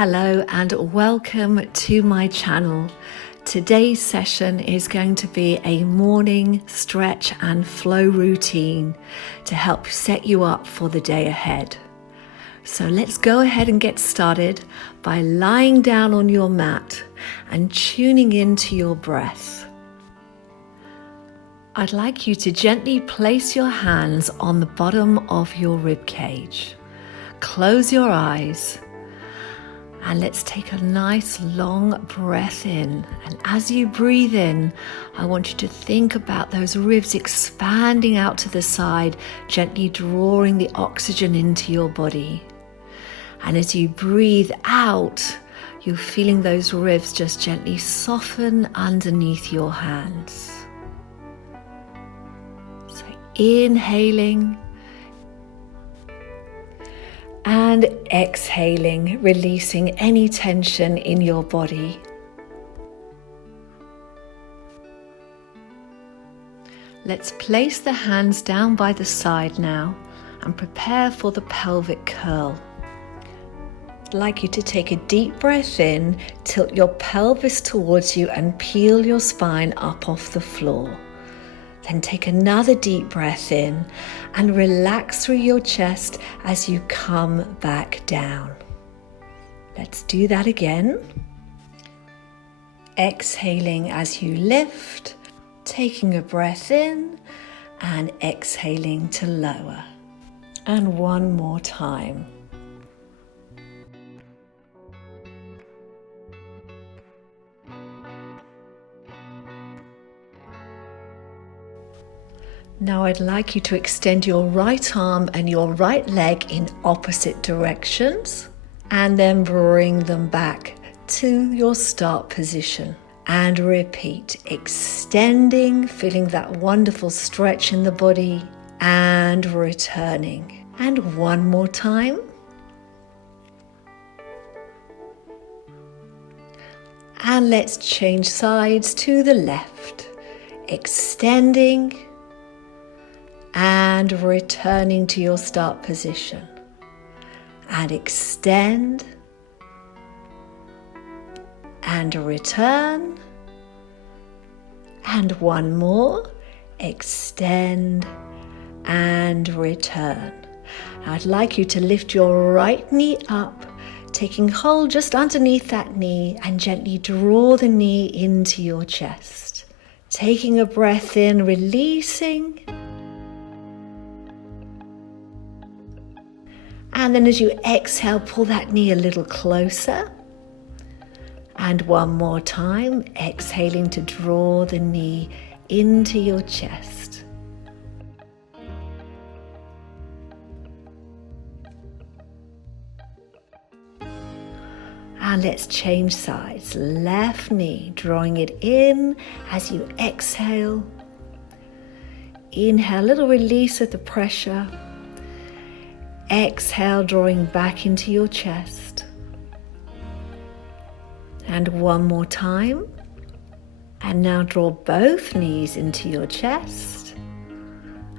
Hello and welcome to my channel. Today's session is going to be a morning stretch and flow routine to help set you up for the day ahead. So let's go ahead and get started by lying down on your mat and tuning into your breath. I'd like you to gently place your hands on the bottom of your rib cage. Close your eyes. And let's take a nice long breath in. And as you breathe in, I want you to think about those ribs expanding out to the side, gently drawing the oxygen into your body. And as you breathe out, you're feeling those ribs just gently soften underneath your hands. So inhaling. And exhaling, releasing any tension in your body. Let's place the hands down by the side now and prepare for the pelvic curl. I'd like you to take a deep breath in, tilt your pelvis towards you and peel your spine up off the floor. Then take another deep breath in and relax through your chest as you come back down. Let's do that again. Exhaling as you lift, taking a breath in and exhaling to lower. And one more time. Now I'd like you to extend your right arm and your right leg in opposite directions and then bring them back to your start position. And repeat, extending, feeling that wonderful stretch in the body and returning. And one more time. And let's change sides to the left, extending and returning to your start position. And extend and return. And one more. Extend and return. Now I'd like you to lift your right knee up, taking hold just underneath that knee and gently draw the knee into your chest. Taking a breath in, releasing. And then as you exhale, pull that knee a little closer. And one more time, exhaling to draw the knee into your chest. And let's change sides. Left knee, drawing it in as you exhale. Inhale, a little release of the pressure. Exhale, drawing back into your chest. And one more time. And now draw both knees into your chest.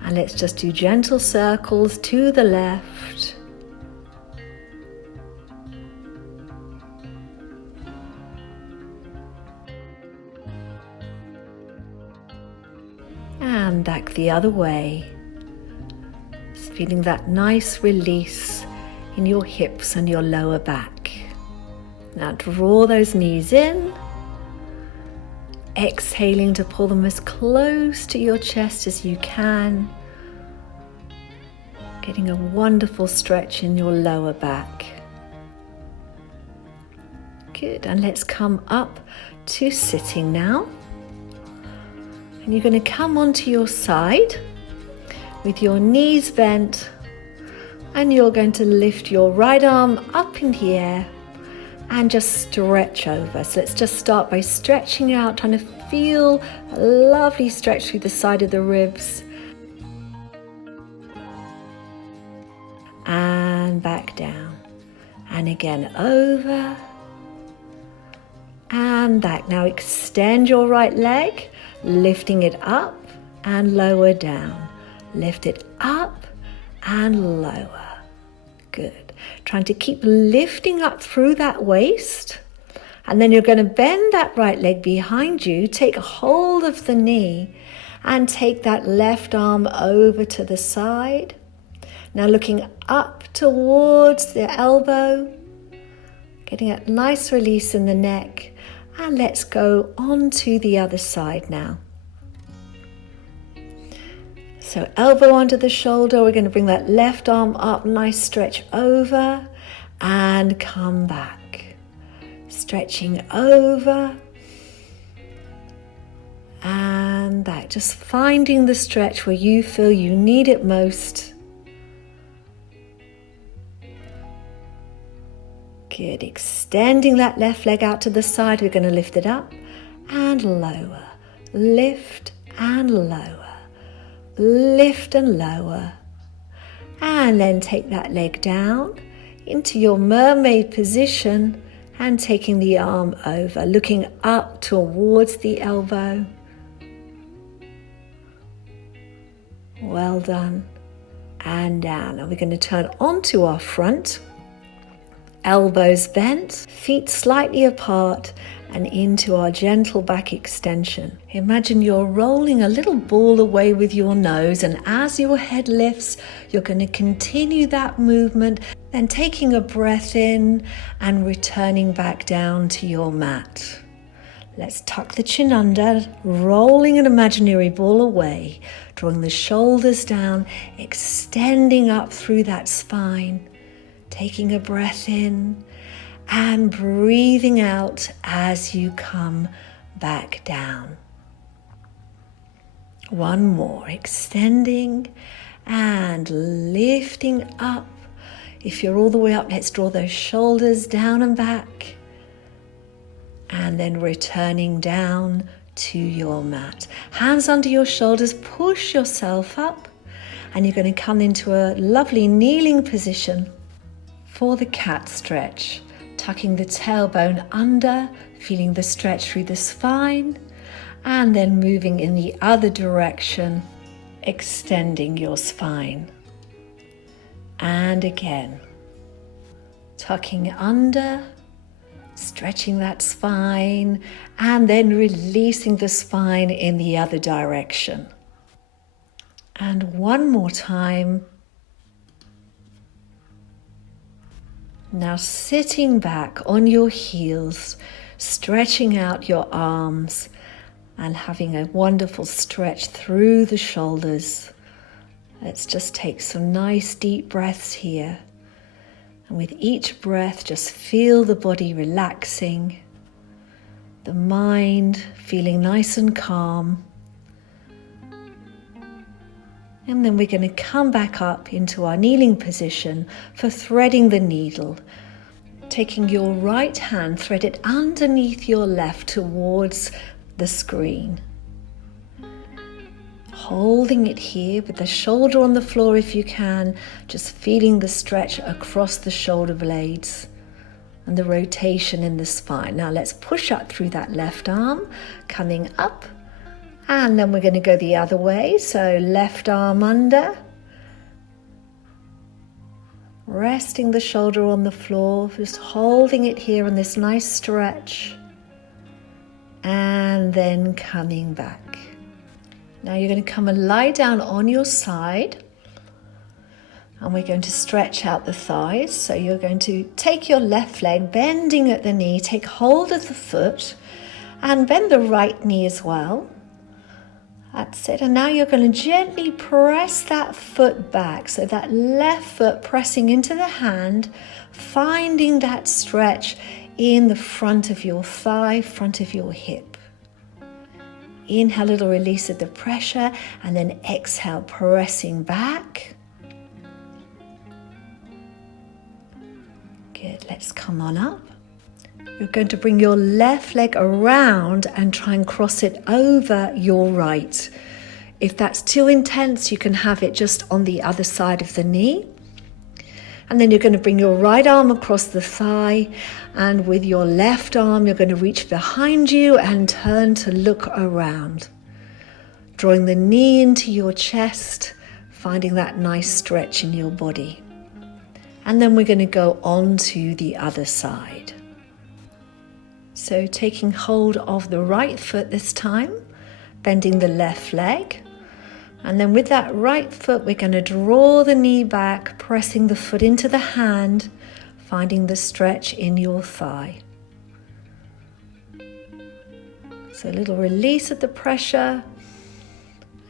And let's just do gentle circles to the left. And back the other way. Feeling that nice release in your hips and your lower back. Now draw those knees in, exhaling to pull them as close to your chest as you can, getting a wonderful stretch in your lower back. Good, and let's come up to sitting now. And you're going to come onto your side with your knees bent, and you're going to lift your right arm up in the air and just stretch over. So let's just start by stretching out, trying to feel a lovely stretch through the side of the ribs. And back down. And again over and back. Now extend your right leg, lifting it up and lower down. Lift it up and lower. Good. trying to keep lifting up through that waist. And then you're going to bend that right leg behind you, take hold of the knee, and take that left arm over to the side. Now looking up towards the elbow, getting a nice release in the neck, and let's go on to the other side now. So elbow under the shoulder, we're going to bring that left arm up, nice stretch over, and come back. Stretching over, and back. Just finding the stretch where you feel you need it most. Good. Extending that left leg out to the side. We're going to lift it up and lower. Lift and lower. Lift and lower. And then take that leg down into your mermaid position and taking the arm over, looking up towards the elbow. Well done. And down. And we're going to turn onto our front. Elbows bent, feet slightly apart, and into our gentle back extension. Imagine you're rolling a little ball away with your nose, and as your head lifts, you're going to continue that movement, then taking a breath in and returning back down to your mat. Let's tuck the chin under, rolling an imaginary ball away, drawing the shoulders down, extending up through that spine, taking a breath in and breathing out as you come back down. One more, extending and lifting up. If you're all the way up, let's draw those shoulders down and back. And then returning down to your mat. Hands under your shoulders, push yourself up. And you're going to come into a lovely kneeling position for the cat stretch. Tucking the tailbone under, feeling the stretch through the spine. And then moving in the other direction, extending your spine. And again, tucking under, stretching that spine, and then releasing the spine in the other direction. And one more time. Now sitting back on your heels, stretching out your arms, and having a wonderful stretch through the shoulders. Let's just take some nice deep breaths here. And with each breath, just feel the body relaxing, the mind feeling nice and calm. And then we're going to come back up into our kneeling position for threading the needle. Taking your right hand, thread it underneath your left towards the screen. Holding it here with the shoulder on the floor if you can, just feeling the stretch across the shoulder blades and the rotation in the spine. Now let's push up through that left arm, coming up, and then we're going to go the other way. So left arm under, resting the shoulder on the floor, just holding it here on this nice stretch, and then coming back. Now you're going to come and lie down on your side, and we're going to stretch out the thighs. So you're going to take your left leg, bending at the knee, take hold of the foot, and bend the right knee as well. That's it. And now you're going to gently press that foot back. So that left foot pressing into the hand, finding that stretch in the front of your thigh, front of your hip. Inhale a little release of the pressure, and then exhale, pressing back. Good, let's come on up. You're going to bring your left leg around and try and cross it over your right. If that's too intense, you can have it just on the other side of the knee. And then you're going to bring your right arm across the thigh, and with your left arm, you're going to reach behind you and turn to look around. Drawing the knee into your chest, finding that nice stretch in your body. And then we're going to go on to the other side. So taking hold of the right foot this time, bending the left leg. And then with that right foot, we're going to draw the knee back, pressing the foot into the hand, finding the stretch in your thigh. So a little release of the pressure,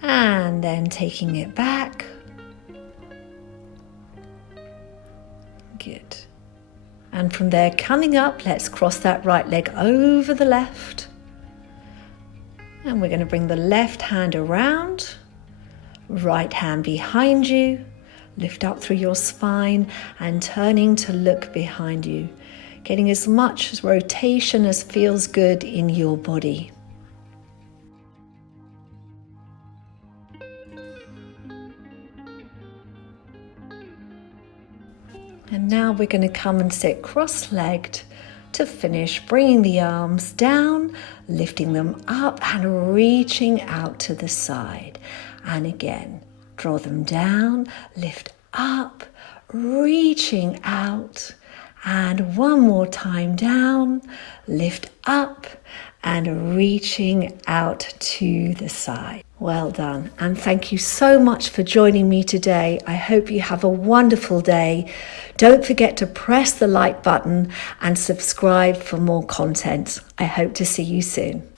and then taking it back. Good. And from there, coming up, let's cross that right leg over the left. And we're going to bring the left hand around, right hand behind you, lift up through your spine and turning to look behind you, getting as much rotation as feels good in your body. And now we're going to come and sit cross-legged to finish, bringing the arms down, lifting them up and reaching out to the side. And again, draw them down, lift up, reaching out. And one more time down, lift up and reaching out to the side. Well done. And thank you so much for joining me today. I hope you have a wonderful day. Don't forget to press the like button and subscribe for more content. I hope to see you soon.